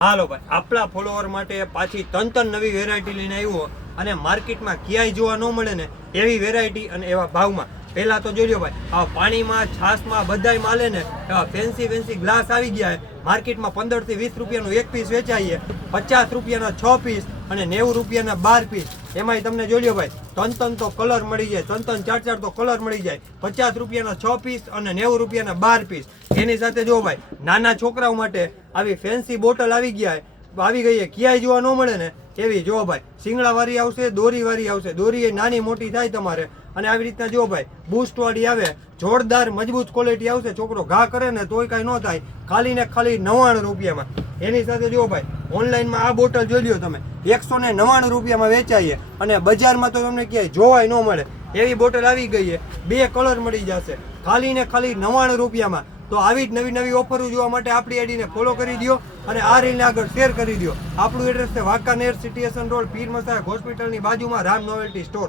હાલો ભાઈ, આપણા ફોલોવર માટે પાછી ત્રણ નવી વેરાયટી લઈને આવ્યો અને માર્કેટમાં ક્યાંય જોવા ન મળે ને એવી વેરાયટી અને એવા ભાવમાં. પહેલા તો જોઈ લો ભાઈ, આ પાણીમાં છાશમાં બધાય માલે ને એવા ફેન્સી ગ્લાસ આવી ગયા છે. માર્કેટમાં 15 થી 20 રૂપિયાનું એક પીસ વેચાઈએ, 50 રૂપિયાના 6 પીસ અને 90 રૂપિયાના 12 પીસ. એમાંય તમને જોઈ લો ભાઈ, ત્રણ તો કલર મળી જાય, ત્રણ ચાર તો કલર મળી જાય. 50 રૂપિયાના 6 પીસ અને 90 રૂપિયાના 12 પીસ. એની સાથે જો ભાઈ, નાના છોકરાઓ માટે આવી ફેન્સી બોટલ આવી ગઈ છે, ક્યાંય જોવા ન મળે ને એવી. જો ભાઈ, શિંગડા વાળી આવશે, દોરી વાળી આવશે. દોરી એ નાની મોટી થાય તમારે. અને આવી રીતના જો ભાઈ, બૂસ્ટ વાળી આવે, જોરદાર મજબૂત ક્વોલિટી આવશે. છોકરો ઘા કરે ને તોય કાંઈ ન થાય. ખાલી ને ખાલી 99 રૂપિયામાં. એની સાથે જો ભાઈ, ઓનલાઈનમાં આ બોટલ જોઈ લ્યો તમે, 199 રૂપિયામાં વેચાઈએ અને બજારમાં તો તમને ક્યાંય જોવાય ન મળે એવી બોટલ આવી ગઈ છે. 2 કલર મળી જશે ખાલી ને ખાલી 99 રૂપિયામાં. તો આવી જ નવી ઓફરો જોવા માટે આપણી આઈડીને ફોલો કરી દો અને આ રીલને આગળ શેર કરી દો. આપણું એડ્રેસ છે વાંકાનેર, સિટીએશન રોડ, પીર મસાક હોસ્પિટલની બાજુમાં, રામ નોવેલ્ટી સ્ટોર.